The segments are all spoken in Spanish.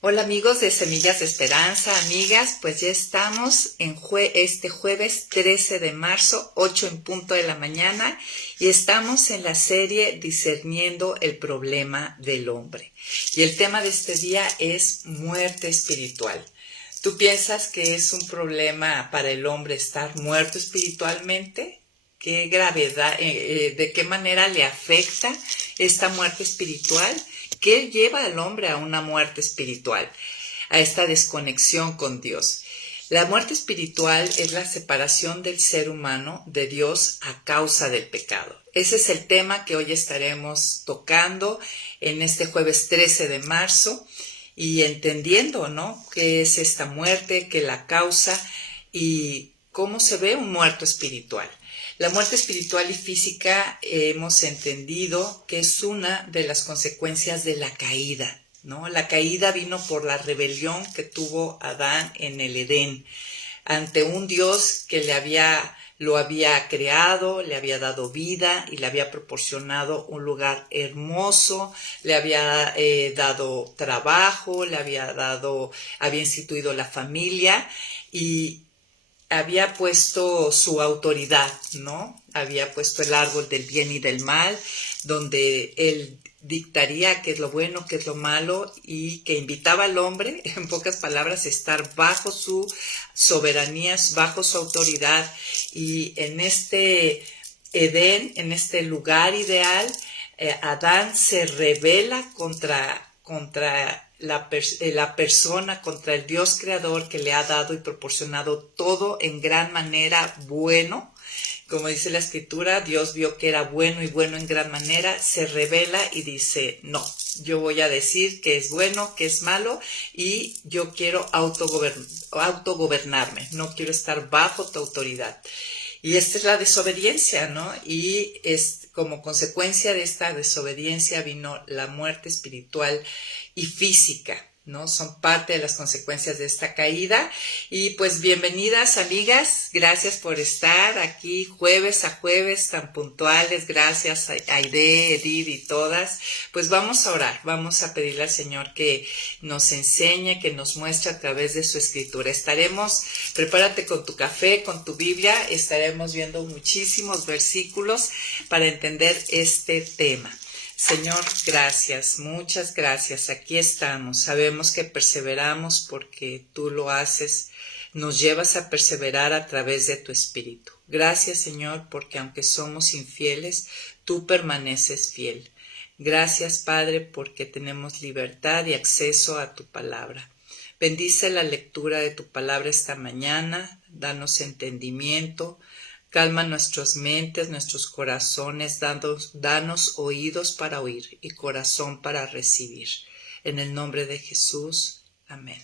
Hola amigos de Semillas de Esperanza, amigas, pues ya estamos en este jueves 13 de marzo, 8 en punto de la mañana, y estamos en la serie Discerniendo el problema del hombre. Y el tema de este día es muerte espiritual. ¿Tú piensas que es un problema para el hombre estar muerto espiritualmente? ¿Qué gravedad, de qué manera le afecta esta muerte espiritual? ¿Qué lleva al hombre a una muerte espiritual, a esta desconexión con Dios? La muerte espiritual es la separación del ser humano de Dios a causa del pecado. Ese es el tema que hoy estaremos tocando en este jueves 13 de marzo y entendiendo, ¿no?, qué es esta muerte, qué la causa y cómo se ve un muerto espiritual. La muerte espiritual y física hemos entendido que es una de las consecuencias de la caída, ¿no? La caída vino por la rebelión que tuvo Adán en el Edén ante un Dios que lo había creado, le había dado vida y le había proporcionado un lugar hermoso, le había dado trabajo, había instituido la familia y había puesto su autoridad, ¿no? Había puesto el árbol del bien y del mal, donde él dictaría qué es lo bueno, qué es lo malo, y que invitaba al hombre, en pocas palabras, a estar bajo su soberanía, bajo su autoridad. Y en este Edén, en este lugar ideal, Adán se rebela contra la persona, contra el Dios creador que le ha dado y proporcionado todo en gran manera bueno. Como dice la escritura, Dios vio que era bueno y bueno en gran manera, se revela y dice, no, yo voy a decir que es bueno, que es malo, y yo quiero autogobernarme, no quiero estar bajo tu autoridad. Y esta es la desobediencia, ¿no? Y como consecuencia de esta desobediencia vino la muerte espiritual y física, ¿no? Son parte de las consecuencias de esta caída. Y pues bienvenidas, amigas, gracias por estar aquí jueves a jueves tan puntuales, gracias a Aide, Edith y todas. Pues vamos a orar, vamos a pedirle al Señor que nos enseñe, que nos muestre a través de su escritura. Prepárate con tu café, con tu Biblia, estaremos viendo muchísimos versículos para entender este tema. Señor, gracias, muchas gracias, aquí estamos, sabemos que perseveramos porque tú lo haces, nos llevas a perseverar a través de tu Espíritu. Gracias, Señor, porque aunque somos infieles, tú permaneces fiel. Gracias, Padre, porque tenemos libertad y acceso a tu palabra. Bendice la lectura de tu palabra esta mañana, danos entendimiento, calma nuestras mentes, nuestros corazones, danos oídos para oír y corazón para recibir. En el nombre de Jesús, amén.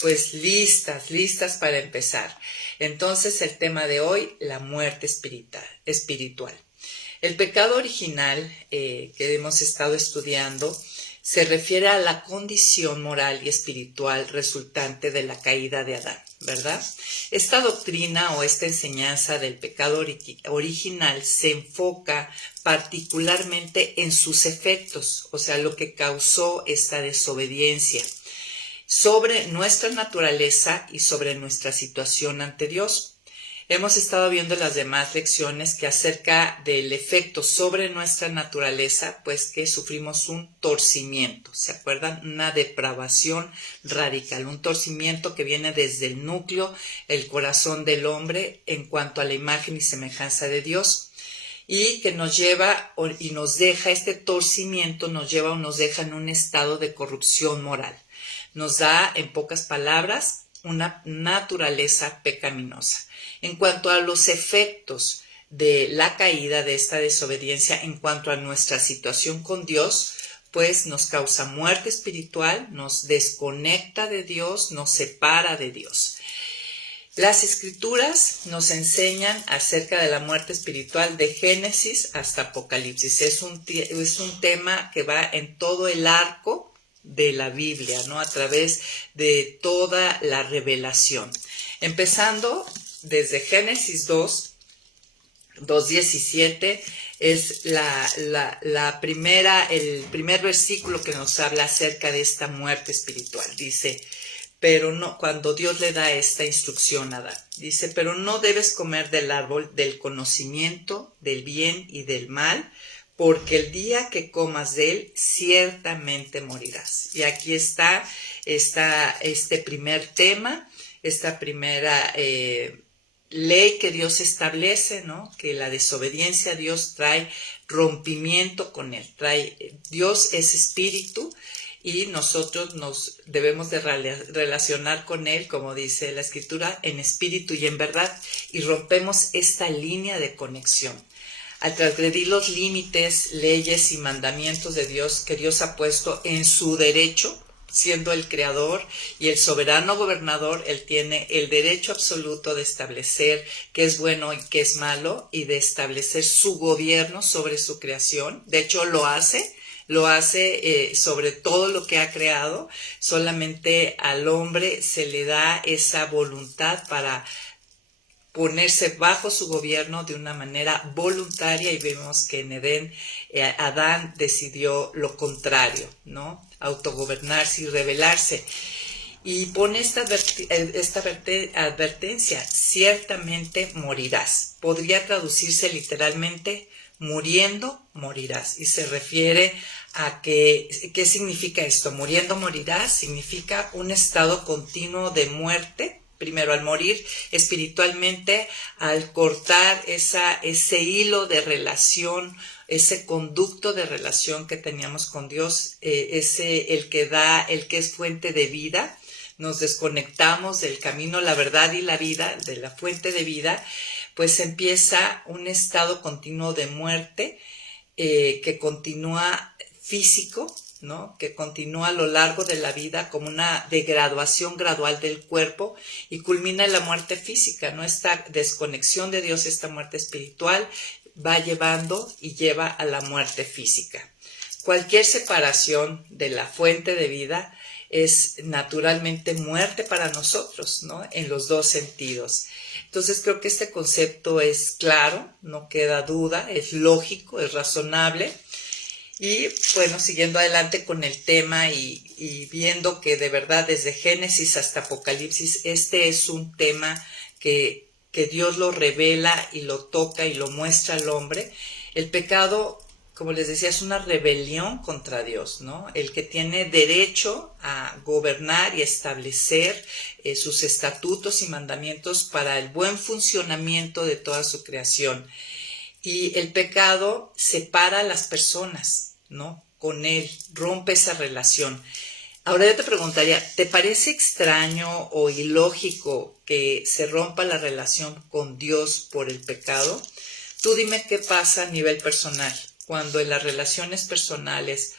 Pues listas para empezar. Entonces el tema de hoy, la muerte espiritual. El pecado original que hemos estado estudiando se refiere a la condición moral y espiritual resultante de la caída de Adán, ¿verdad? Esta doctrina o esta enseñanza del pecado original se enfoca particularmente en sus efectos, o sea, lo que causó esta desobediencia, sobre nuestra naturaleza y sobre nuestra situación ante Dios. Hemos estado viendo las demás lecciones que acerca del efecto sobre nuestra naturaleza, pues que sufrimos un torcimiento, ¿se acuerdan? Una depravación radical, un torcimiento que viene desde el núcleo, el corazón del hombre en cuanto a la imagen y semejanza de Dios, y que nos lleva y nos deja, este torcimiento nos lleva o nos deja en un estado de corrupción moral. Nos da, en pocas palabras, una naturaleza pecaminosa. En cuanto a los efectos de la caída, de esta desobediencia, en cuanto a nuestra situación con Dios, pues nos causa muerte espiritual, nos desconecta de Dios, nos separa de Dios. Las escrituras nos enseñan acerca de la muerte espiritual de Génesis hasta Apocalipsis. Es un tema que va en todo el arco de la Biblia, ¿no? A través de toda la revelación. Empezando desde Génesis 2:17, es el primer versículo que nos habla acerca de esta muerte espiritual. Dice, pero no, cuando Dios le da esta instrucción a Adán, dice, pero no debes comer del árbol del conocimiento del bien y del mal, porque el día que comas de él, ciertamente morirás. Y aquí está este primer tema, esta primera ley que Dios establece, ¿no? Que la desobediencia a Dios trae rompimiento con él. Dios es espíritu y nosotros nos debemos de relacionar con él, como dice la escritura, en espíritu y en verdad, y rompemos esta línea de conexión. Al transgredir los límites, leyes y mandamientos de Dios que Dios ha puesto en su derecho, siendo el creador y el soberano gobernador, él tiene el derecho absoluto de establecer qué es bueno y qué es malo y de establecer su gobierno sobre su creación. De hecho, lo hace sobre todo lo que ha creado. Solamente al hombre se le da esa voluntad para ponerse bajo su gobierno de una manera voluntaria, y vemos que en Edén Adán decidió lo contrario, ¿no? Autogobernarse y rebelarse. Y pone esta advertencia, ciertamente morirás. Podría traducirse literalmente, muriendo morirás. Y se refiere a ¿qué significa esto? Muriendo morirás significa un estado continuo de muerte. Primero, al morir espiritualmente, al cortar ese hilo de relación, ese conducto de relación que teníamos con Dios, el que es fuente de vida, nos desconectamos del camino, la verdad y la vida, de la fuente de vida, pues empieza un estado continuo de muerte que continúa físico, ¿no? Que continúa a lo largo de la vida como una degradación gradual del cuerpo y culmina en la muerte física, ¿no? Esta desconexión de Dios, esta muerte espiritual, va llevando y lleva a la muerte física. Cualquier separación de la fuente de vida es naturalmente muerte para nosotros, ¿no? En los dos sentidos. Entonces creo que este concepto es claro, no queda duda, es lógico, es razonable. Y bueno, siguiendo adelante con el tema y viendo que de verdad desde Génesis hasta Apocalipsis este es un tema que Dios lo revela y lo toca y lo muestra al hombre. El pecado, como les decía, es una rebelión contra Dios, ¿no? El que tiene derecho a gobernar y establecer sus estatutos y mandamientos para el buen funcionamiento de toda su creación. Y el pecado separa a las personas, ¿no? Con él, rompe esa relación. Ahora yo te preguntaría, ¿te parece extraño o ilógico que se rompa la relación con Dios por el pecado? Tú dime qué pasa a nivel personal, cuando en las relaciones personales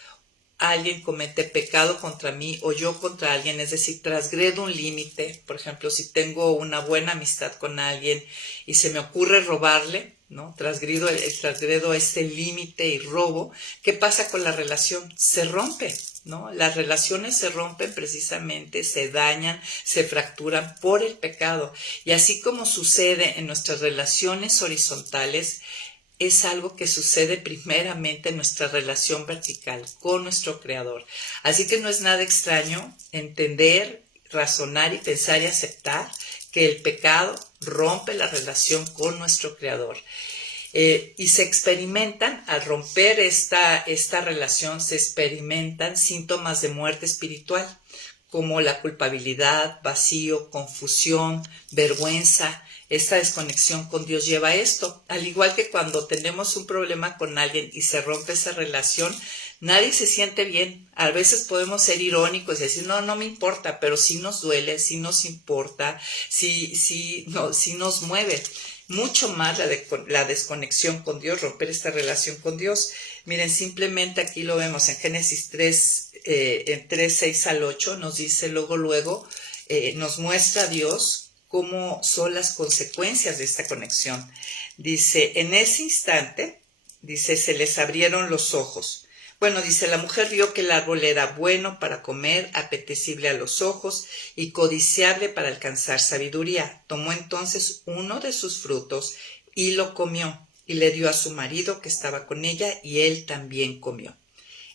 alguien comete pecado contra mí o yo contra alguien, es decir, transgredo un límite. Por ejemplo, si tengo una buena amistad con alguien y se me ocurre robarle, ¿no? Transgredo este límite y robo. ¿Qué pasa con la relación? Se rompe, ¿no? Las relaciones se rompen precisamente, se dañan, se fracturan por el pecado. Y así como sucede en nuestras relaciones horizontales, es algo que sucede primeramente en nuestra relación vertical con nuestro Creador. Así que no es nada extraño entender, razonar y pensar y aceptar que el pecado rompe la relación con nuestro Creador. Y se experimentan, al romper esta relación, se experimentan síntomas de muerte espiritual, como la culpabilidad, vacío, confusión, vergüenza. Esta desconexión con Dios lleva a esto. Al igual que cuando tenemos un problema con alguien y se rompe esa relación, nadie se siente bien. A veces podemos ser irónicos y decir, no me importa, pero sí nos duele, sí nos importa, sí nos mueve. Mucho más la desconexión con Dios, romper esta relación con Dios. Miren, simplemente aquí lo vemos en Génesis 3, en 3, 6 al 8, nos dice luego, nos muestra a Dios cómo son las consecuencias de esta conexión. Dice, en ese instante, dice, se les abrieron los ojos. Bueno, dice, la mujer vio que el árbol era bueno para comer, apetecible a los ojos y codiciable para alcanzar sabiduría. Tomó entonces uno de sus frutos y lo comió. y le dio a su marido que estaba con ella, y él también comió.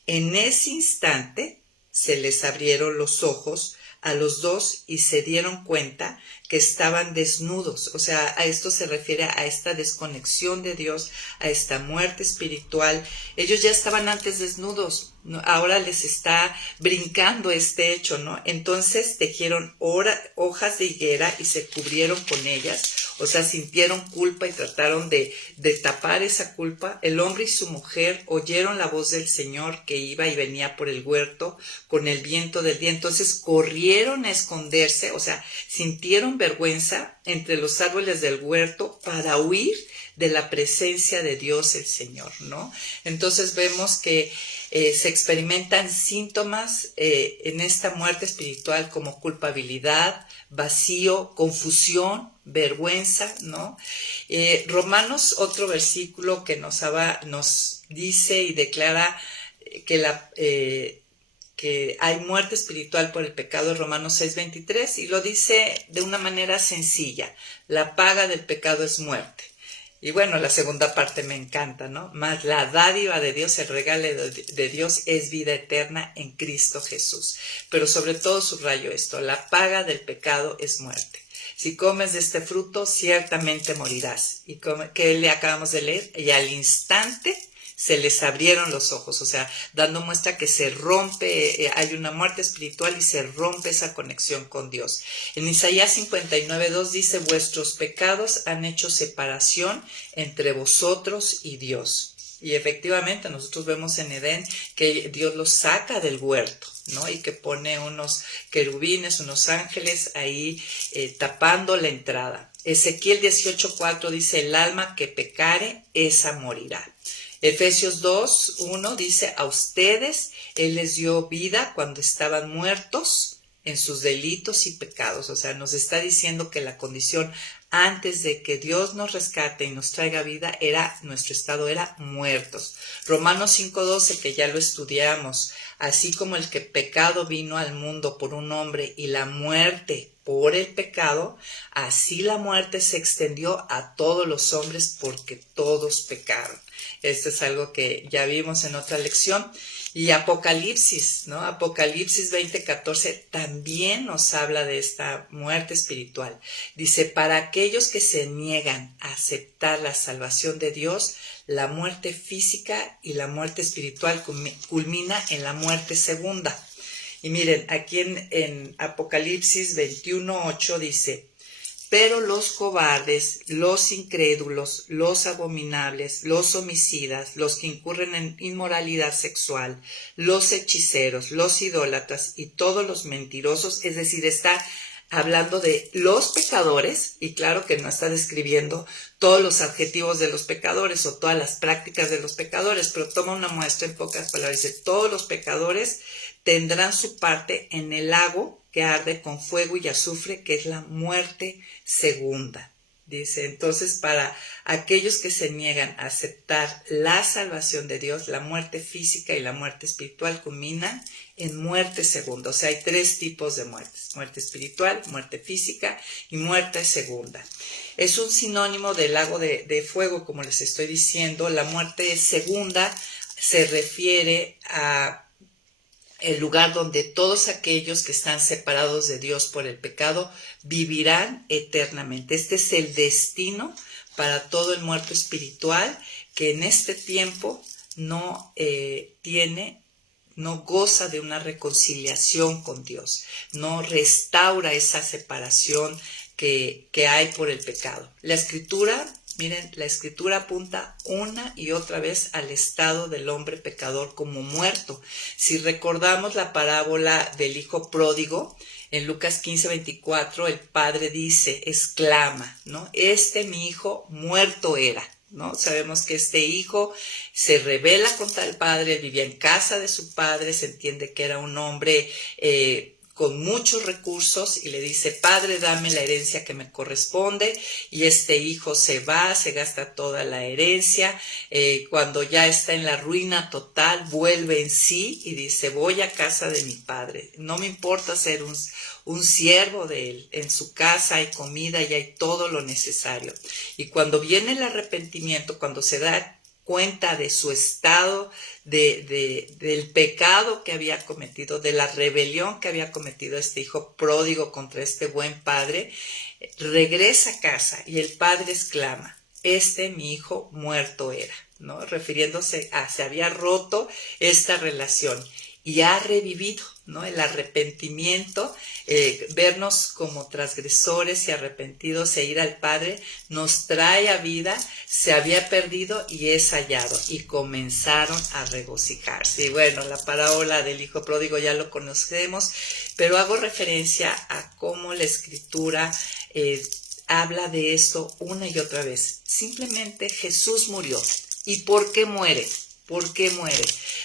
En ese instante se les abrieron los ojos a los dos y se dieron cuenta que estaban desnudos. O sea, a esto se refiere a esta desconexión de Dios, a esta muerte espiritual. Ellos ya estaban antes desnudos, ¿no? Ahora les está brincando este hecho, ¿no? Entonces tejieron hojas de higuera y se cubrieron con ellas. O sea, sintieron culpa y trataron de tapar esa culpa. El hombre y su mujer oyeron la voz del Señor que iba y venía por el huerto con el viento del día. Entonces corrieron a esconderse, o sea, sintieron vergüenza entre los árboles del huerto para huir de la presencia de Dios el Señor, ¿no? Entonces vemos que se experimentan síntomas en esta muerte espiritual como culpabilidad, vacío, confusión, vergüenza, ¿no? Romanos, otro versículo que nos dice y declara que hay muerte espiritual por el pecado, Romanos 6:23, y lo dice de una manera sencilla: la paga del pecado es muerte. Y bueno, la segunda parte me encanta, ¿no? Mas la dádiva de Dios, el regalo de Dios es vida eterna en Cristo Jesús. Pero sobre todo subrayo esto: la paga del pecado es muerte. Si comes de este fruto, ciertamente morirás. ¿Y qué le acabamos de leer? Y al instante se les abrieron los ojos, o sea, dando muestra que se rompe, hay una muerte espiritual y se rompe esa conexión con Dios. En Isaías 59:2 dice: vuestros pecados han hecho separación entre vosotros y Dios. Y efectivamente nosotros vemos en Edén que Dios los saca del huerto, ¿no? Y que pone unos querubines, unos ángeles ahí tapando la entrada. Ezequiel 18:4 dice: el alma que pecare, esa morirá. Efesios 2:1 dice: a ustedes Él les dio vida cuando estaban muertos en sus delitos y pecados. O sea, nos está diciendo que la condición antes de que Dios nos rescate y nos traiga vida nuestro estado era muertos. Romanos 5:12, que ya lo estudiamos: así como el que pecado vino al mundo por un hombre y la muerte por el pecado, así la muerte se extendió a todos los hombres porque todos pecaron. Esto es algo que ya vimos en otra lección. Y Apocalipsis, ¿no? Apocalipsis 20:14 también nos habla de esta muerte espiritual. Dice: para aquellos que se niegan a aceptar la salvación de Dios, la muerte física y la muerte espiritual culmina en la muerte segunda. Y miren, aquí en Apocalipsis 21:8 dice: pero los cobardes, los incrédulos, los abominables, los homicidas, los que incurren en inmoralidad sexual, los hechiceros, los idólatras y todos los mentirosos, es decir, está hablando de los pecadores, y claro que no está describiendo todos los adjetivos de los pecadores o todas las prácticas de los pecadores, pero toma una muestra en pocas palabras. Dice: todos los pecadores tendrán su parte en el lago que arde con fuego y azufre, que es la muerte segunda. Dice, entonces, para aquellos que se niegan a aceptar la salvación de Dios, la muerte física y la muerte espiritual culminan en muerte segunda. O sea, hay tres tipos de muertes: muerte espiritual, muerte física y muerte segunda. Es un sinónimo del lago de fuego, como les estoy diciendo. La muerte segunda se refiere a el lugar donde todos aquellos que están separados de Dios por el pecado vivirán eternamente. Este es el destino para todo el muerto espiritual que en este tiempo no goza de una reconciliación con Dios, no restaura esa separación que hay por el pecado. La Escritura, miren, la Escritura apunta una y otra vez al estado del hombre pecador como muerto. Si recordamos la parábola del hijo pródigo, en Lucas 15:24, el padre dice, exclama, ¿no? Mi hijo muerto era, ¿no? Sabemos que este hijo se rebela contra el padre, vivía en casa de su padre, se entiende que era un hombre con muchos recursos y le dice, padre, dame la herencia que me corresponde, y este hijo se va, se gasta toda la herencia, cuando ya está en la ruina total, vuelve en sí y dice, voy a casa de mi padre, no me importa ser un siervo de él, en su casa hay comida y hay todo lo necesario. Y cuando viene el arrepentimiento, cuando se da cuenta de su estado, del pecado que había cometido, de la rebelión que había cometido este hijo pródigo contra este buen padre, regresa a casa y el padre exclama, mi hijo muerto era, ¿no? Refiriéndose a se había roto esta relación y ha revivido, ¿no? El arrepentimiento, vernos como transgresores y arrepentidos e ir al Padre nos trae a vida, se había perdido y es hallado, y comenzaron a regocijarse. Y bueno, la parábola del hijo pródigo ya lo conocemos, pero hago referencia a cómo la Escritura habla de esto una y otra vez. Simplemente Jesús murió. ¿Y por qué muere? ¿Por qué muere?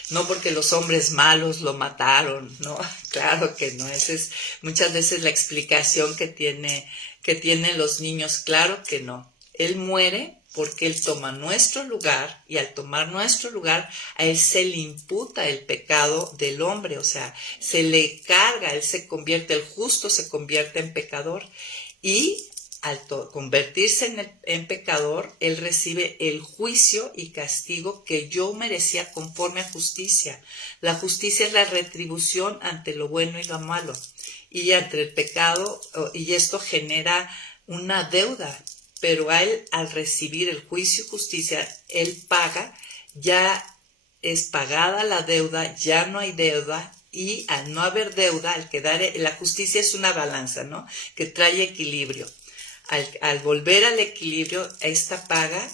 No porque los hombres malos lo mataron, ¿no? Claro que no. Esa es muchas veces la explicación que tienen los niños. Claro que no. Él muere porque Él toma nuestro lugar, y al tomar nuestro lugar, a Él se le imputa el pecado del hombre, o sea, se le carga, Él se convierte, el justo se convierte en pecador, y al convertirse en pecador, él recibe el juicio y castigo que yo merecía conforme a justicia. La justicia es la retribución ante lo bueno y lo malo, y ante el pecado, y esto genera una deuda, pero a él, al recibir el juicio y justicia, él paga, ya es pagada la deuda, ya no hay deuda, y al no haber deuda, al quedar, la justicia es una balanza, ¿no?, que trae equilibrio. Al volver al equilibrio, esta paga,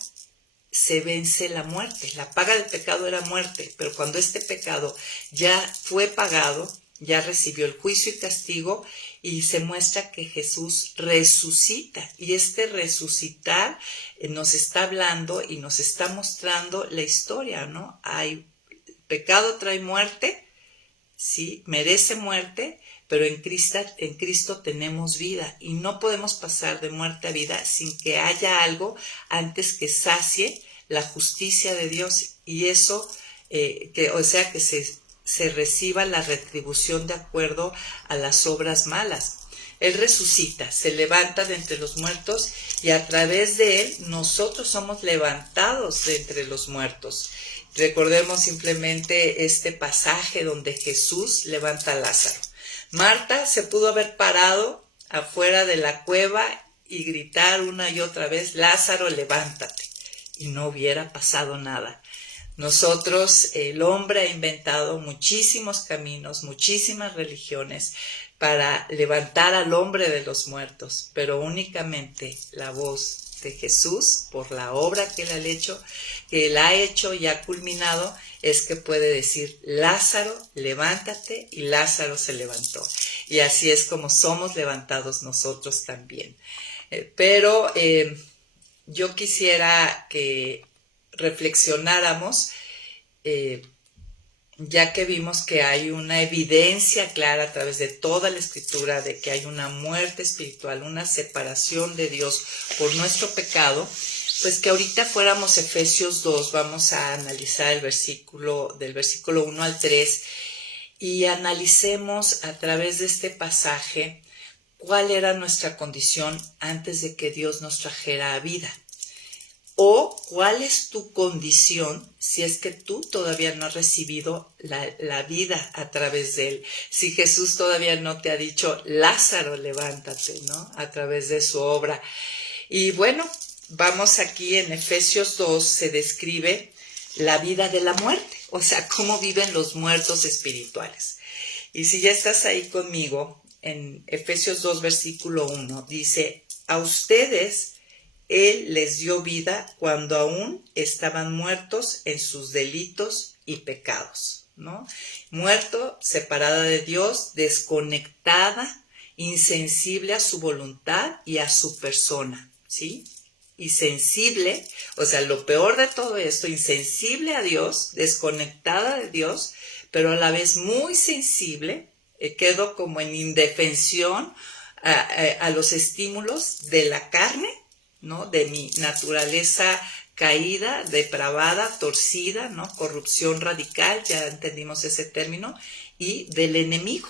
se vence la muerte. La paga del pecado era muerte, pero cuando este pecado ya fue pagado, ya recibió el juicio y castigo, y se muestra que Jesús resucita. Y este resucitar nos está hablando y nos está mostrando la historia, ¿no? Pecado trae muerte, sí, merece muerte, pero en Cristo tenemos vida, y no podemos pasar de muerte a vida sin que haya algo antes que sacie la justicia de Dios, y eso, que se reciba la retribución de acuerdo a las obras malas. Él resucita, se levanta de entre los muertos, y a través de Él nosotros somos levantados de entre los muertos. Recordemos simplemente este pasaje donde Jesús levanta a Lázaro. Marta se pudo haber parado afuera de la cueva y gritar una y otra vez, Lázaro, levántate, y no hubiera pasado nada. Nosotros, el hombre ha inventado muchísimos caminos, muchísimas religiones para levantar al hombre de los muertos, pero únicamente la voz de Jesús, por la obra que Él ha hecho y ha culminado, es que puede decir, Lázaro, levántate, y Lázaro se levantó. Y así es como somos levantados nosotros también. Pero yo quisiera que reflexionáramos, ya que vimos que hay una evidencia clara a través de toda la Escritura de que hay una muerte espiritual, una separación de Dios por nuestro pecado, pues que ahorita fuéramos Efesios 2, vamos a analizar del versículo 1 al 3, y analicemos a través de este pasaje cuál era nuestra condición antes de que Dios nos trajera a vida. O cuál es tu condición si es que tú todavía no has recibido la vida a través de Él. Si Jesús todavía no te ha dicho, Lázaro, levántate, ¿no?, a través de su obra. Y bueno, vamos aquí en Efesios 2, se describe la vida de la muerte, o sea, cómo viven los muertos espirituales. Y si ya estás ahí conmigo, en Efesios 2, versículo 1, dice, a ustedes Él les dio vida cuando aún estaban muertos en sus delitos y pecados, ¿no? Muerto, separada de Dios, desconectada, insensible a su voluntad y a su persona, ¿sí? Y sensible, o sea, lo peor de todo esto, insensible a Dios, desconectada de Dios, pero a la vez muy sensible, quedo como en indefensión a los estímulos de la carne, ¿no? De mi naturaleza caída, depravada, torcida, ¿no? Corrupción radical, ya entendimos ese término, y del enemigo.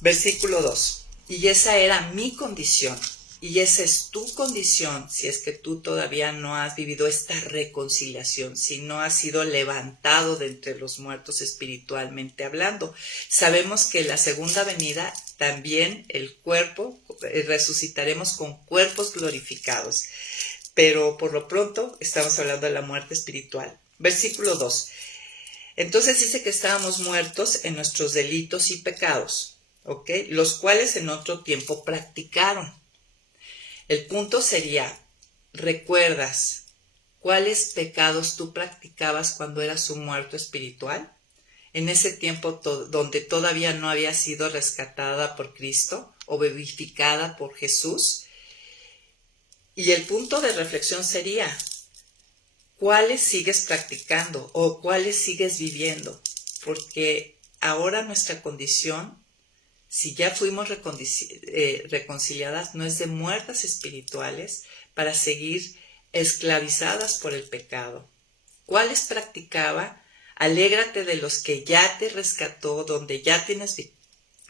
Versículo 2. Y esa era mi condición. Y esa es tu condición si es que tú todavía no has vivido esta reconciliación, si no has sido levantado de entre los muertos espiritualmente hablando. Sabemos que en la segunda venida también el cuerpo, resucitaremos con cuerpos glorificados. Pero por lo pronto estamos hablando de la muerte espiritual. Versículo 2. Entonces dice que estábamos muertos en nuestros delitos y pecados, ¿ok? Los cuales en otro tiempo practicaron. El punto sería, ¿recuerdas cuáles pecados tú practicabas cuando eras un muerto espiritual? En ese tiempo donde todavía no había sido rescatada por Cristo o vivificada por Jesús. Y el punto de reflexión sería, ¿cuáles sigues practicando o cuáles sigues viviendo? Porque ahora nuestra condición, si ya fuimos reconciliadas, no es de muertas espirituales para seguir esclavizadas por el pecado. ¿Cuáles practicaba? Alégrate de los que ya te rescató, donde ya tienes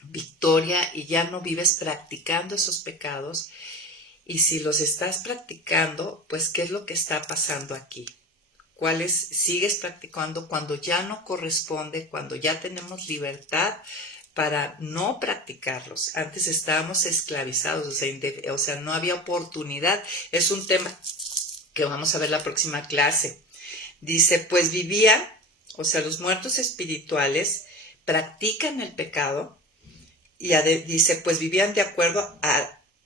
victoria y ya no vives practicando esos pecados. Y si los estás practicando, pues ¿qué es lo que está pasando aquí? ¿Cuáles sigues practicando cuando ya no corresponde, cuando ya tenemos libertad para no practicarlos? Antes estábamos esclavizados, o sea, no había oportunidad. Es un tema que vamos a ver la próxima clase. Dice, pues vivían, o sea, los muertos espirituales practican el pecado y dice, pues vivían de acuerdo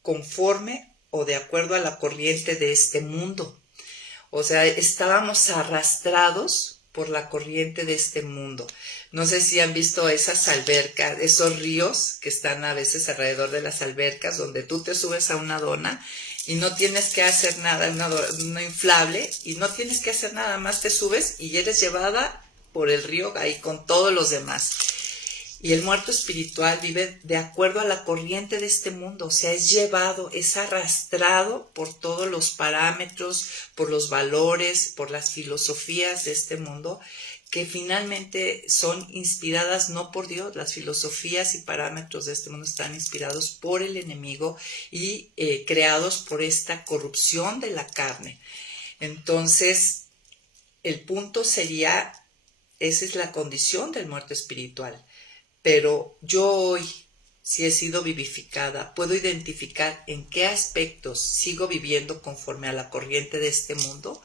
conforme o de acuerdo a la corriente de este mundo. O sea, estábamos arrastrados por la corriente de este mundo. No sé si han visto esas albercas, esos ríos que están a veces alrededor de las albercas, donde tú te subes a una dona y no tienes que hacer nada, una inflable, y no tienes que hacer nada más, te subes y eres llevada por el río ahí con todos los demás. Y el muerto espiritual vive de acuerdo a la corriente de este mundo, o sea, es llevado, es arrastrado por todos los parámetros, por los valores, por las filosofías de este mundo, que finalmente son inspiradas no por Dios. Las filosofías y parámetros de este mundo están inspirados por el enemigo y creados por esta corrupción de la carne. Entonces, el punto sería, esa es la condición del muerto espiritual. Pero yo hoy, si he sido vivificada, puedo identificar en qué aspectos sigo viviendo conforme a la corriente de este mundo.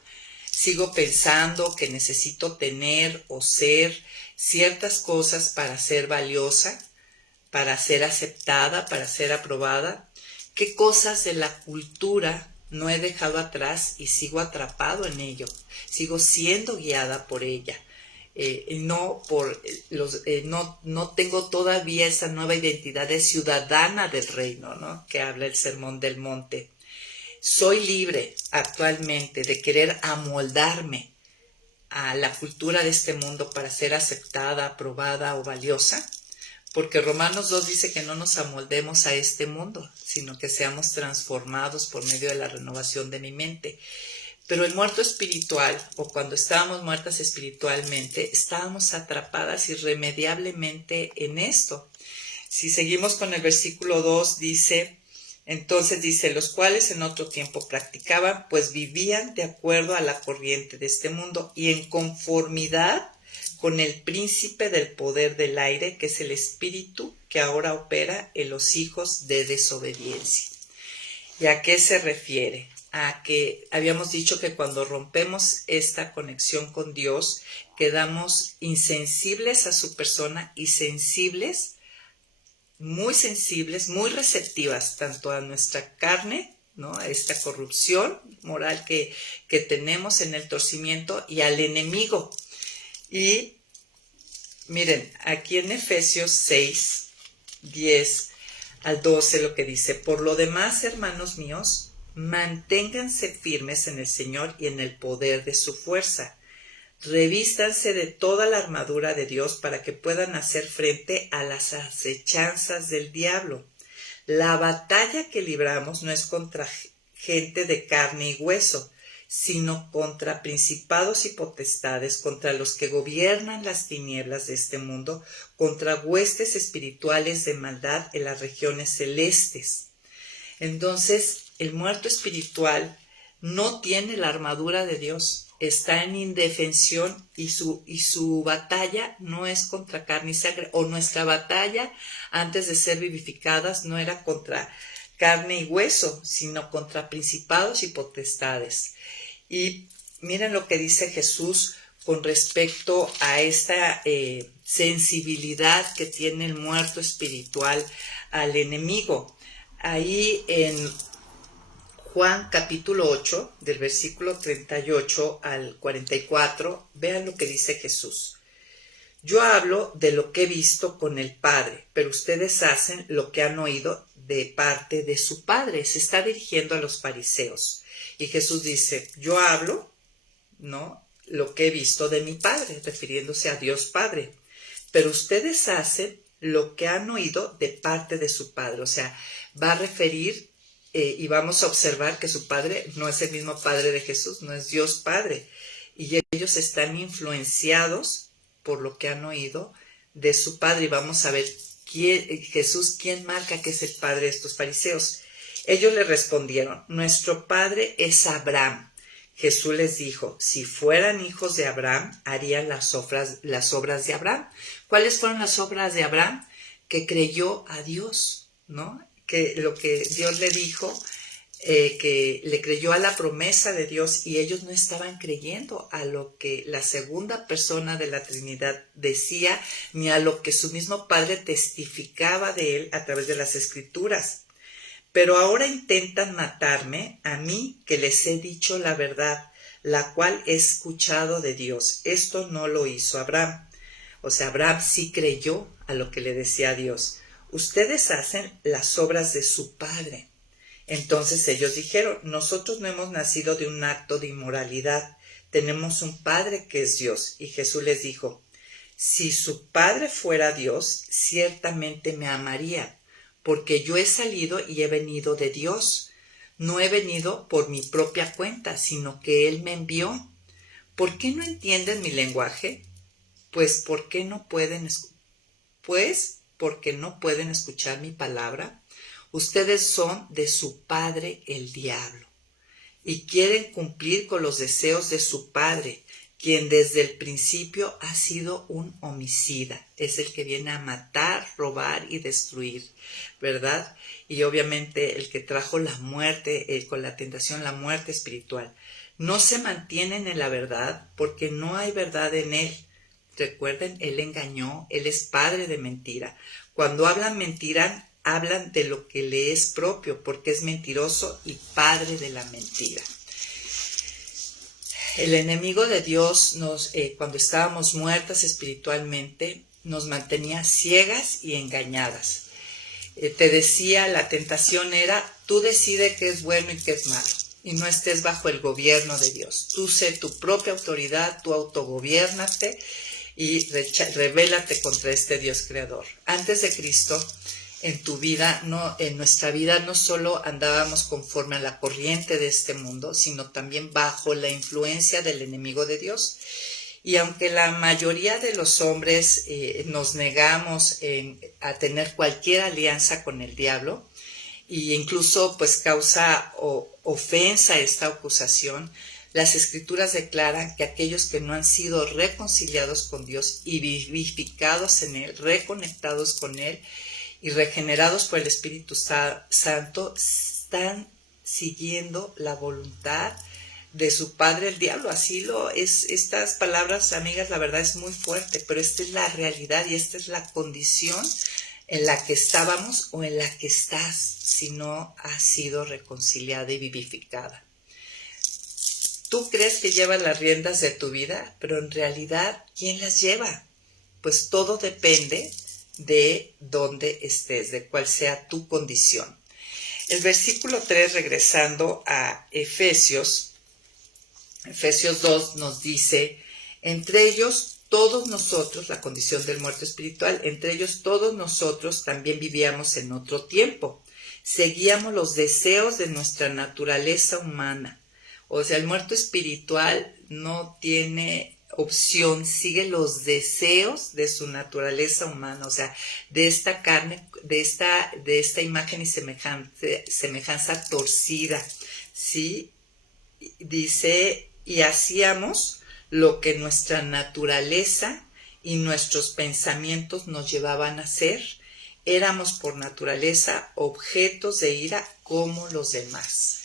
Sigo pensando que necesito tener o ser ciertas cosas para ser valiosa, para ser aceptada, para ser aprobada. ¿Qué cosas de la cultura no he dejado atrás y sigo atrapado en ello? Sigo siendo guiada por ella. No tengo todavía esa nueva identidad de ciudadana del reino, ¿no? Que habla el Sermón del Monte. Soy libre actualmente de querer amoldarme a la cultura de este mundo para ser aceptada, aprobada o valiosa, porque Romanos 2 dice que no nos amoldemos a este mundo, sino que seamos transformados por medio de la renovación de mi mente. Pero el muerto espiritual, o cuando estábamos muertas espiritualmente, estábamos atrapadas irremediablemente en esto. Si seguimos con el versículo 2, entonces dice, los cuales en otro tiempo practicaban, pues vivían de acuerdo a la corriente de este mundo y en conformidad con el príncipe del poder del aire, que es el espíritu que ahora opera en los hijos de desobediencia. ¿Y a qué se refiere? A que habíamos dicho que cuando rompemos esta conexión con Dios, quedamos insensibles a su persona y muy sensibles, muy receptivas tanto a nuestra carne, ¿no? A esta corrupción moral que tenemos en el torcimiento, y al enemigo. Y miren, aquí en Efesios 6, 10 al 12 lo que dice, por lo demás, hermanos míos, manténganse firmes en el Señor y en el poder de su fuerza. revístanse de toda la armadura de Dios para que puedan hacer frente a las acechanzas del diablo. La batalla que libramos no es contra gente de carne y hueso, sino contra principados y potestades, contra los que gobiernan las tinieblas de este mundo, contra huestes espirituales de maldad en las regiones celestes. Entonces, el muerto espiritual no tiene la armadura de Dios, está en indefensión y su batalla no es contra carne y sangre, o nuestra batalla antes de ser vivificadas no era contra carne y hueso, sino contra principados y potestades. Y miren lo que dice Jesús con respecto a esta sensibilidad que tiene el muerto espiritual al enemigo. Ahí en Juan capítulo 8, del versículo 38 al 44, vean lo que dice Jesús. Yo hablo de lo que he visto con el Padre, pero ustedes hacen lo que han oído de parte de su Padre. Se está dirigiendo a los fariseos. Y Jesús dice, yo hablo, ¿no?, lo que he visto de mi Padre, refiriéndose a Dios Padre. Pero ustedes hacen lo que han oído de parte de su Padre. O sea, va a referir y vamos a observar que su Padre no es el mismo Padre de Jesús, no es Dios Padre. Y ellos están influenciados por lo que han oído de su Padre. Y vamos a ver Jesús, ¿quién marca que es el Padre de estos fariseos? Ellos le respondieron, nuestro Padre es Abraham. Jesús les dijo, si fueran hijos de Abraham, harían las obras de Abraham. ¿Cuáles fueron las obras de Abraham? Que creyó a Dios, ¿no? Que lo que Dios le dijo, que le creyó a la promesa de Dios, y ellos no estaban creyendo a lo que la segunda persona de la Trinidad decía, ni a lo que su mismo Padre testificaba de él a través de las Escrituras. Pero ahora intentan matarme, a mí que les he dicho la verdad, la cual he escuchado de Dios. Esto no lo hizo Abraham. O sea, Abraham sí creyó a lo que le decía Dios. Ustedes hacen las obras de su padre. Entonces ellos dijeron, nosotros no hemos nacido de un acto de inmoralidad, tenemos un Padre que es Dios. Y Jesús les dijo, si su Padre fuera Dios, ciertamente me amaría, porque yo he salido y he venido de Dios. No he venido por mi propia cuenta, sino que Él me envió. ¿Por qué no entienden mi lenguaje? Porque no pueden escuchar mi palabra. Ustedes son de su padre el diablo, y quieren cumplir con los deseos de su padre, quien desde el principio ha sido un homicida. Es el que viene a matar, robar y destruir, ¿verdad? Y obviamente el que trajo la muerte, con la tentación, la muerte espiritual. No se mantienen en la verdad porque no hay verdad en él. Recuerden, él engañó, él es padre de mentira. Cuando hablan mentira, hablan de lo que le es propio, porque es mentiroso y padre de la mentira. El enemigo de Dios cuando estábamos muertas espiritualmente, nos mantenía ciegas y engañadas. Te decía, la tentación era, tú decides qué es bueno y qué es malo, y no estés bajo el gobierno de Dios. Tú sé tu propia autoridad, tú autogobiérnate y rebélate contra este Dios creador. Antes de Cristo, en nuestra vida no solo andábamos conforme a la corriente de este mundo, sino también bajo la influencia del enemigo de Dios. Y aunque la mayoría de los hombres nos negamos a tener cualquier alianza con el diablo, e incluso pues causa ofensa esta acusación, las Escrituras declaran que aquellos que no han sido reconciliados con Dios y vivificados en Él, reconectados con Él, y regenerados por el Espíritu Santo, están siguiendo la voluntad de su padre el diablo. Así estas palabras, amigas, la verdad es muy fuerte, pero esta es la realidad y esta es la condición en la que estábamos o en la que estás si no has sido reconciliada y vivificada. Tú crees que llevas las riendas de tu vida, pero en realidad, ¿quién las lleva? Pues todo depende de dónde estés, de cuál sea tu condición. El versículo 3, regresando a Efesios 2 nos dice, Entre ellos, todos nosotros, la condición del muerto espiritual, entre ellos todos nosotros también vivíamos en otro tiempo. Seguíamos los deseos de nuestra naturaleza humana. O sea, el muerto espiritual no tiene opción, sigue los deseos de su naturaleza humana, o sea, de esta carne, de esta imagen y semejanza torcida, ¿sí? Dice, y hacíamos lo que nuestra naturaleza y nuestros pensamientos nos llevaban a hacer. Éramos por naturaleza objetos de ira como los demás.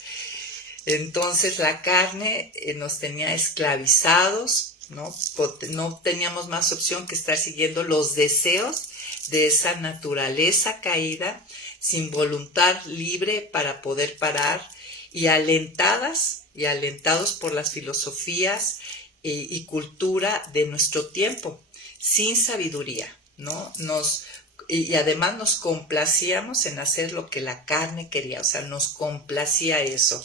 Entonces la carne nos tenía esclavizados, ¿no? No teníamos más opción que estar siguiendo los deseos de esa naturaleza caída, sin voluntad libre para poder parar, y alentados por las filosofías y cultura de nuestro tiempo, sin sabiduría, ¿no? Y además nos complacíamos en hacer lo que la carne quería, o sea, nos complacía eso.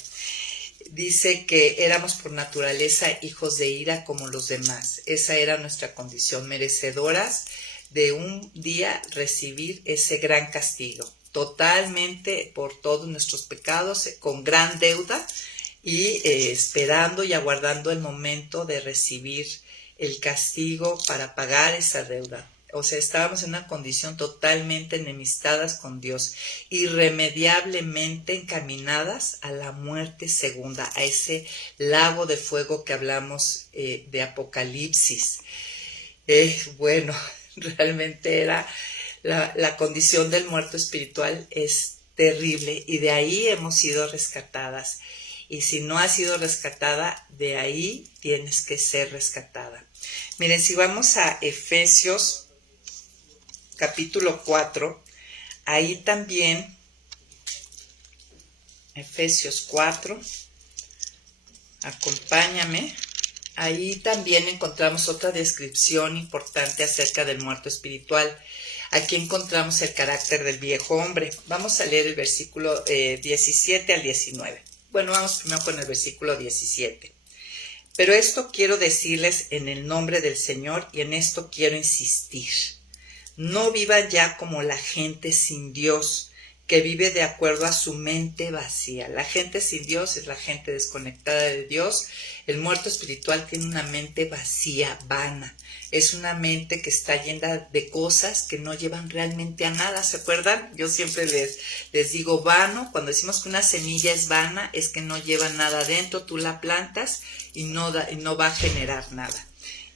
Dice que éramos por naturaleza hijos de ira como los demás. Esa era nuestra condición, merecedoras de un día recibir ese gran castigo, totalmente por todos nuestros pecados, con gran deuda, y esperando y aguardando el momento de recibir el castigo para pagar esa deuda. O sea, estábamos en una condición totalmente enemistadas con Dios, irremediablemente encaminadas a la muerte segunda, a ese lago de fuego que hablamos de Apocalipsis. Bueno, realmente era la condición del muerto espiritual es terrible, y de ahí hemos sido rescatadas. Y si no has sido rescatada, de ahí tienes que ser rescatada. Miren, si vamos a Efesios capítulo 4, ahí también, Efesios 4, acompáñame, ahí también encontramos otra descripción importante acerca del muerto espiritual. Aquí encontramos el carácter del viejo hombre. Vamos a leer el versículo 17 al 19. Bueno, vamos primero con el versículo 17. Pero esto quiero decirles en el nombre del Señor, y en esto quiero insistir. No vivan ya como la gente sin Dios, que vive de acuerdo a su mente vacía. La gente sin Dios es la gente desconectada de Dios. El muerto espiritual tiene una mente vacía, vana. Es una mente que está llena de cosas que no llevan realmente a nada. ¿Se acuerdan? Yo siempre les digo vano. Cuando decimos que una semilla es vana, es que no lleva nada adentro. Tú la plantas y no va a generar nada.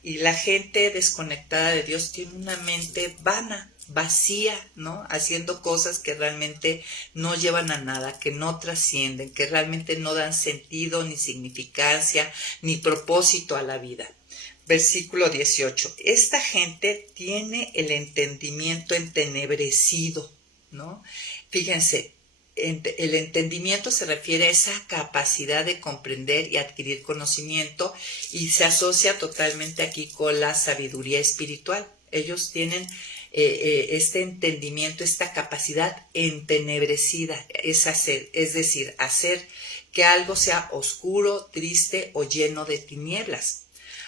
Y la gente desconectada de Dios tiene una mente vana, vacía, ¿no? Haciendo cosas que realmente no llevan a nada, que no trascienden, que realmente no dan sentido, ni significancia, ni propósito a la vida. Versículo 18. Esta gente tiene el entendimiento entenebrecido, ¿no? Fíjense, el entendimiento se refiere a esa capacidad de comprender y adquirir conocimiento, y se asocia totalmente aquí con la sabiduría espiritual. Ellos tienen este entendimiento, esta capacidad entenebrecida, es decir, hacer que algo sea oscuro, triste o lleno de tinieblas.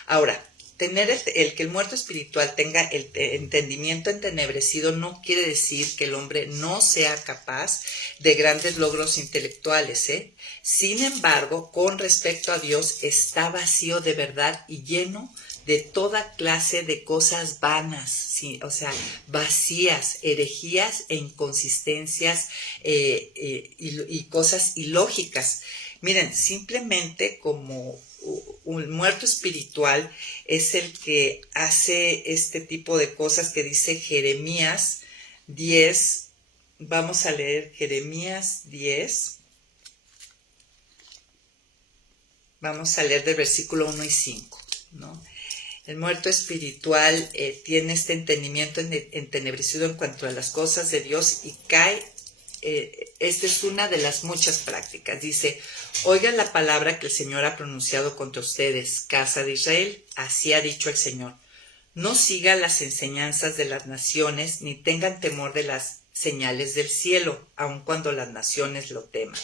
Ahora, tener el que el muerto espiritual tenga el entendimiento entenebrecido no quiere decir que el hombre no sea capaz de grandes logros intelectuales, ¿eh? Sin embargo, con respecto a Dios, está vacío de verdad y lleno de toda clase de cosas vanas, ¿sí? O sea, vacías, herejías e inconsistencias y cosas ilógicas. Miren, simplemente como un muerto espiritual es el que hace este tipo de cosas que dice Jeremías 10. Vamos a leer Jeremías 10. Vamos a leer del versículo 1 y 5, ¿no? El muerto espiritual tiene este entendimiento entenebrecido en cuanto a las cosas de Dios y cae. Esta es una de las muchas prácticas. Dice, oigan la palabra que el Señor ha pronunciado contra ustedes, casa de Israel. Así ha dicho el Señor. No sigan las enseñanzas de las naciones, ni tengan temor de las señales del cielo, aun cuando las naciones lo teman.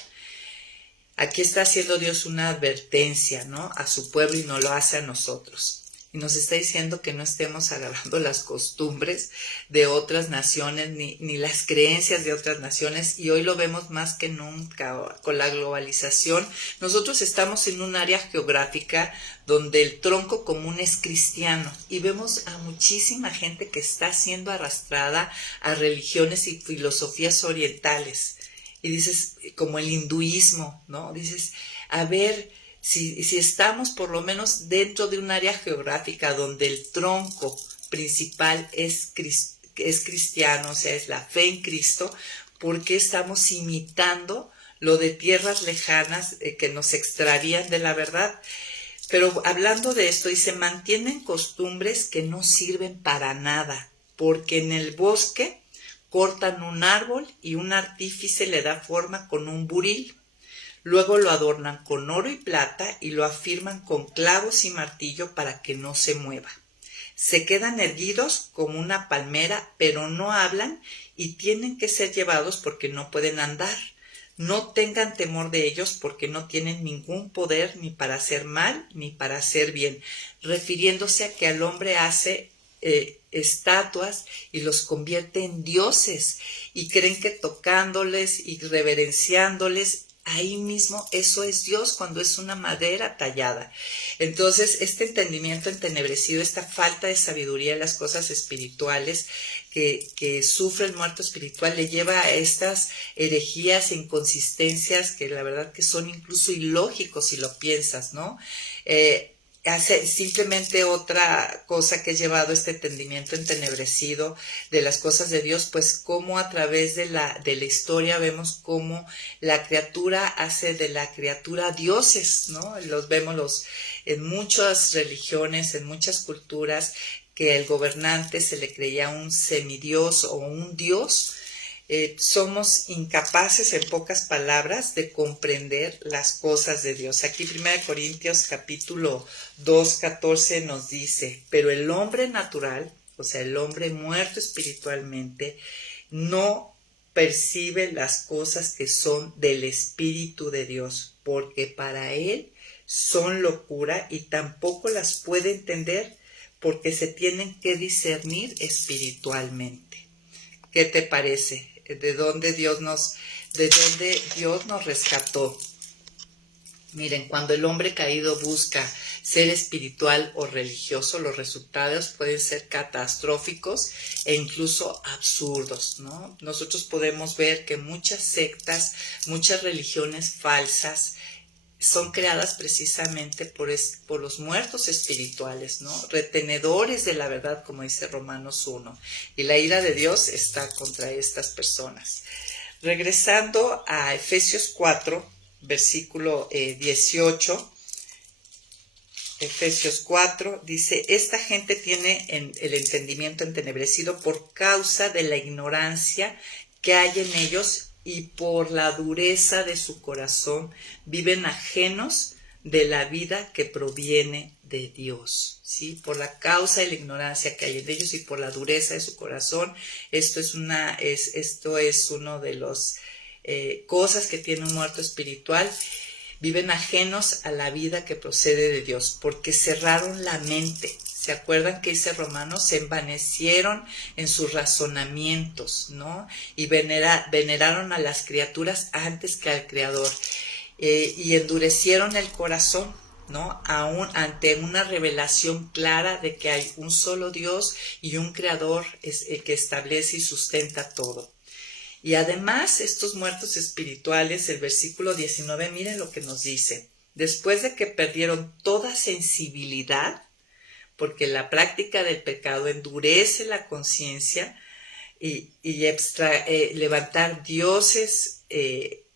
Aquí está haciendo Dios una advertencia, ¿no?, a su pueblo, y no lo hace a nosotros. Y nos está diciendo que no estemos agarrando las costumbres de otras naciones ni las creencias de otras naciones. Y hoy lo vemos más que nunca con la globalización. Nosotros estamos en un área geográfica donde el tronco común es cristiano. Y vemos a muchísima gente que está siendo arrastrada a religiones y filosofías orientales. Y dices, como el hinduismo, ¿no? Dices, a ver, si estamos por lo menos dentro de un área geográfica donde el tronco principal es cristiano, o sea, es la fe en Cristo, ¿por qué estamos imitando lo de tierras lejanas que nos extravían de la verdad? Pero hablando de esto, dice, mantienen costumbres que no sirven para nada, porque en el bosque cortan un árbol y un artífice le da forma con un buril. Luego lo adornan con oro y plata y lo afirman con clavos y martillo para que no se mueva. Se quedan erguidos como una palmera, pero no hablan y tienen que ser llevados porque no pueden andar. No tengan temor de ellos porque no tienen ningún poder ni para hacer mal ni para hacer bien, refiriéndose a que al hombre hace estatuas y los convierte en dioses y creen que tocándoles y reverenciándoles ahí mismo eso es Dios cuando es una madera tallada. Entonces este entendimiento entenebrecido, esta falta de sabiduría en las cosas espirituales que sufre el muerto espiritual le lleva a estas herejías e inconsistencias que la verdad que son incluso ilógicos si lo piensas, ¿no? Hace simplemente otra cosa que ha llevado este entendimiento entenebrecido de las cosas de Dios, pues cómo a través de la historia vemos cómo la criatura hace de la criatura dioses, ¿no? Los vemos en muchas religiones, en muchas culturas, que el gobernante se le creía un semidios o un dios. Somos incapaces, en pocas palabras, de comprender las cosas de Dios. Aquí 1 Corintios capítulo 2, 14 nos dice, pero el hombre natural, o sea, el hombre muerto espiritualmente, no percibe las cosas que son del Espíritu de Dios, porque para él son locura y tampoco las puede entender, porque se tienen que discernir espiritualmente. ¿Qué te parece? ¿De dónde Dios nos rescató? Miren, cuando el hombre caído busca ser espiritual o religioso, los resultados pueden ser catastróficos e incluso absurdos, ¿no? Nosotros podemos ver que muchas sectas, muchas religiones falsas, son creadas precisamente por los muertos espirituales, ¿no? Retenedores de la verdad, como dice Romanos 1. Y la ira de Dios está contra estas personas. Regresando a Efesios 4, versículo 18. Efesios 4 dice, esta gente tiene el entendimiento entenebrecido por causa de la ignorancia que hay en ellos y por la dureza de su corazón viven ajenos de la vida que proviene de Dios, ¿sí? Por la causa de la ignorancia que hay en ellos y por la dureza de su corazón. Esto es uno de los cosas que tiene un muerto espiritual. Viven ajenos a la vida que procede de Dios, porque cerraron la mente. ¿Se acuerdan que dice Romanos? Se envanecieron en sus razonamientos, ¿no? Y veneraron a las criaturas antes que al Creador. Y endurecieron el corazón, ¿no? Aún ante una revelación clara de que hay un solo Dios y un Creador que establece y sustenta todo. Y además, estos muertos espirituales, el versículo 19, miren lo que nos dice. Después de que perdieron toda sensibilidad, porque la práctica del pecado endurece la conciencia y levantar dioses,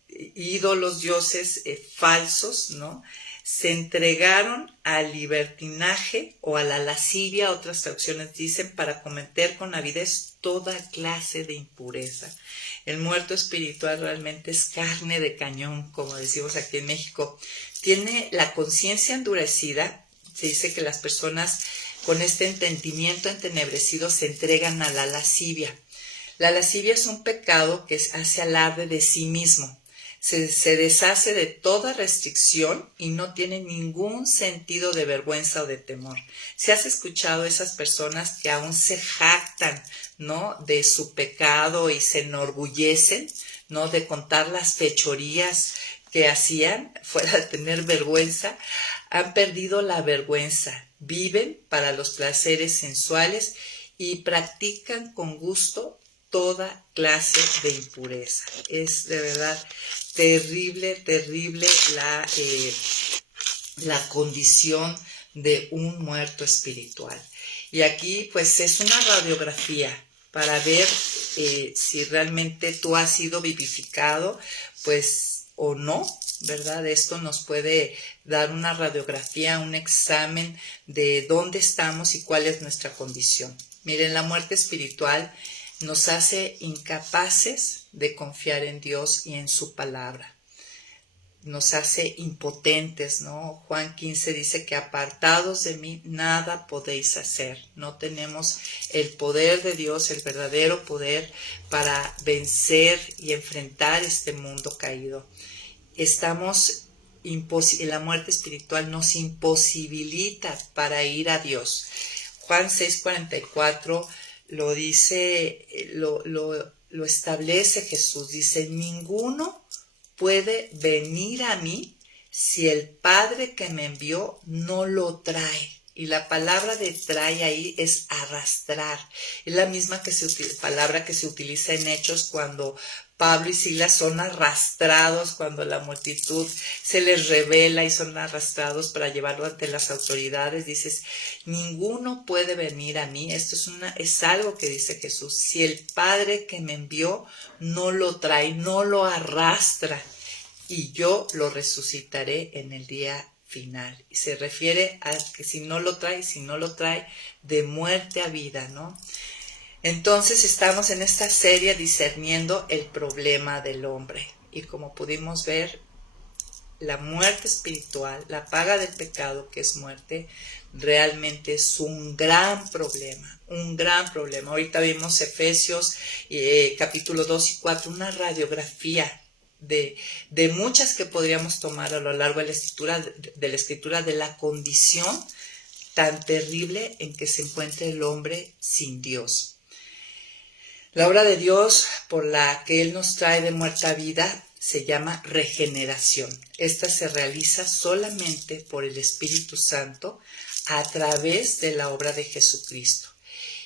ídolos, dioses falsos, ¿no? Se entregaron al libertinaje o a la lascivia, otras traducciones dicen, para cometer con avidez toda clase de impureza. El muerto espiritual realmente es carne de cañón, como decimos aquí en México. Tiene la conciencia endurecida. Se dice que las personas con este entendimiento entenebrecido se entregan a la lascivia. La lascivia es un pecado que hace alarde de sí mismo. se deshace de toda restricción y no tiene ningún sentido de vergüenza o de temor. Si has escuchado a esas personas que aún se jactan, ¿no?, de su pecado y se enorgullecen, ¿no?, de contar las fechorías que hacían fuera de tener vergüenza, han perdido la vergüenza, viven para los placeres sensuales y practican con gusto toda clase de impureza. Es de verdad terrible, terrible la condición de un muerto espiritual. Y aquí pues es una radiografía para ver si realmente tú has sido vivificado, pues o no, ¿verdad? Esto nos puede dar una radiografía, un examen de dónde estamos y cuál es nuestra condición. Miren, la muerte espiritual nos hace incapaces de confiar en Dios y en su palabra. Nos hace impotentes, ¿no? Juan 15 dice que apartados de mí nada podéis hacer. No tenemos el poder de Dios, el verdadero poder para vencer y enfrentar este mundo caído. La muerte espiritual nos imposibilita para ir a Dios. Juan 6:44 lo dice, lo establece Jesús. Dice, ninguno puede venir a mí si el Padre que me envió no lo trae. Y la palabra de trae ahí es arrastrar. Es la misma palabra que se utiliza en Hechos cuando Pablo y Silas son arrastrados, cuando la multitud se les revela y son arrastrados para llevarlo ante las autoridades. Dices, ninguno puede venir a mí. Esto es algo que dice Jesús. Si el Padre que me envió no lo trae, no lo arrastra, y yo lo resucitaré en el día final. Y se refiere a que si no lo trae de muerte a vida, ¿no? Entonces estamos en esta serie discerniendo el problema del hombre. Y como pudimos ver, la muerte espiritual, la paga del pecado, que es muerte, realmente es un gran problema, un gran problema. Ahorita vimos Efesios capítulo 2 y 4, una radiografía de muchas que podríamos tomar a lo largo de la escritura de la condición tan terrible en que se encuentra el hombre sin Dios. La obra de Dios por la que Él nos trae de muerte a vida se llama regeneración. Esta se realiza solamente por el Espíritu Santo a través de la obra de Jesucristo.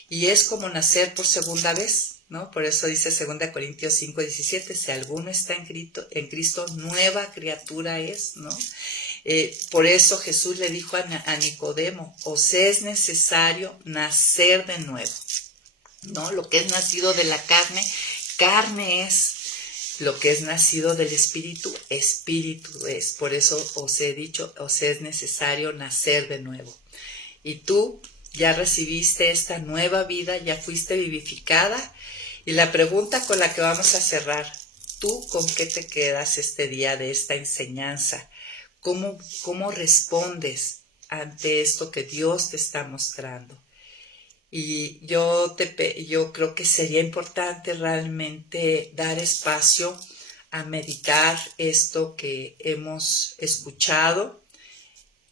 Y es como nacer por segunda vez, ¿no? Por eso dice 2 Corintios 5:17, si alguno está en Cristo, nueva criatura es, ¿no? Por eso Jesús le dijo a Nicodemo, os es necesario nacer de nuevo, ¿no? Lo que es nacido de la carne, carne es. Lo que es nacido del Espíritu, Espíritu es. Por eso os he dicho, os es necesario nacer de nuevo. Y tú ya recibiste esta nueva vida, ya fuiste vivificada. Y la pregunta con la que vamos a cerrar, ¿tú con qué te quedas este día de esta enseñanza? ¿Cómo respondes ante esto que Dios te está mostrando? Y yo creo que sería importante realmente dar espacio a meditar esto que hemos escuchado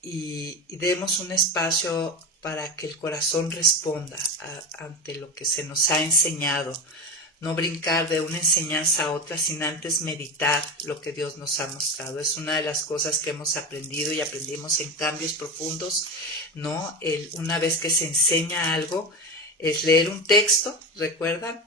y demos un espacio para que el corazón responda ante lo que se nos ha enseñado. No brincar de una enseñanza a otra sin antes meditar lo que Dios nos ha mostrado. Es una de las cosas que hemos aprendido y aprendimos en Cambios Profundos, ¿no? Una vez que se enseña algo, es leer un texto, ¿recuerdan?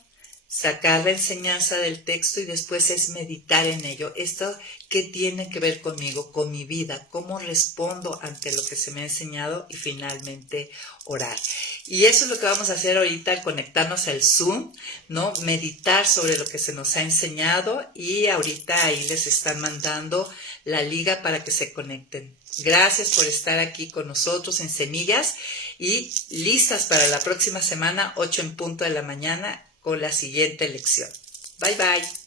Sacar la enseñanza del texto y después es meditar en ello. ¿Esto qué tiene que ver conmigo, con mi vida? ¿Cómo respondo ante lo que se me ha enseñado? Y finalmente orar. Y eso es lo que vamos a hacer ahorita al conectarnos al Zoom, ¿no? Meditar sobre lo que se nos ha enseñado y ahorita ahí les están mandando la liga para que se conecten. Gracias por estar aquí con nosotros en Semillas y listas para la próxima semana, 8 en punto de la mañana, con la siguiente lección. Bye bye.